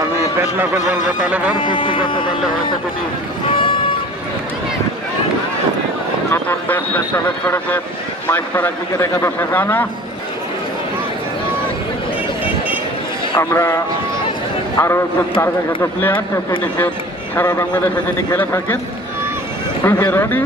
আমি ব্যাটলাকে বলবো তাহলে বল সৃষ্টি করতে পারলে হয়তো তিনি নতুন ব্যাটসম্যান চ্যালেঞ্জ করেছেন মাইক পাড়া ক্রিকেট একাদশ রানা আমরা আরও একজন তারকাখ্যাত প্লেয়ার তো টেনিসের সারা বাংলাদেশে তিনি খেলে থাকেন রানা।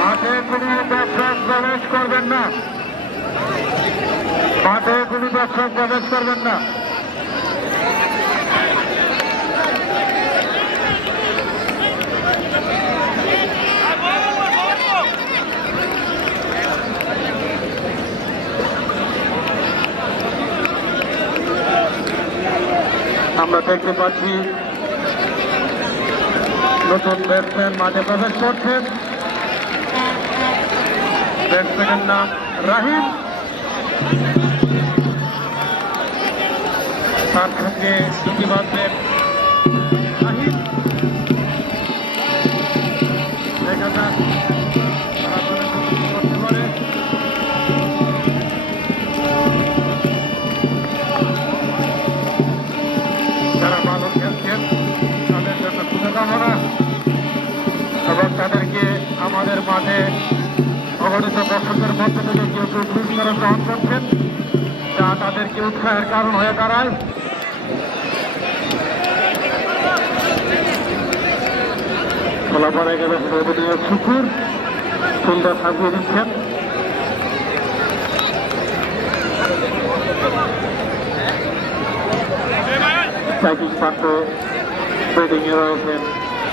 মাঠে কোনো দর্শক প্রবেশ করবেন না মাঠে কোনো দর্শক প্রবেশ করবেন না আমরা দেখতে পাচ্ছি নতুন ব্যাটসম্যান মাঠে প্রবেশ করছেন। ব্যাটসম্যানের নাম রাহিম। তার সঙ্গে দুটি বাঁধবেন রাহিম। দেখা যাক তাদেরকে আমাদের মাঠে অগণিত দর্শকের মধ্য থেকে কেউ কেউ পুরস্কার গ্রহণ করছেন, যা তাদেরকে উৎসাহের কারণ হয়ে দাঁড়ায়। ফলাফল গেল সর্বদীয় শুকুর, সুন্দর রয়েছেন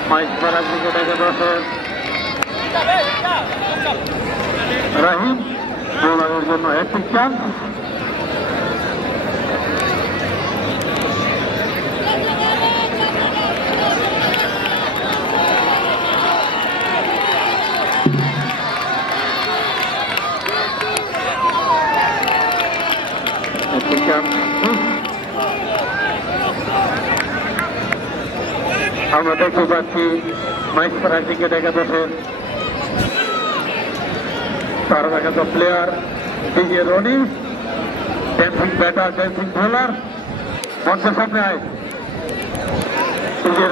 মাইক বসেন। রাহিম বোলারের জন্য একটি চান্স আমরা দেখতে পাচ্ছি মাইক পাড়ার দিকে ডেকে বসেন তার a player DJ Roni dancing batter dancing bowler মঞ্চের সামনে আয়। ডিজে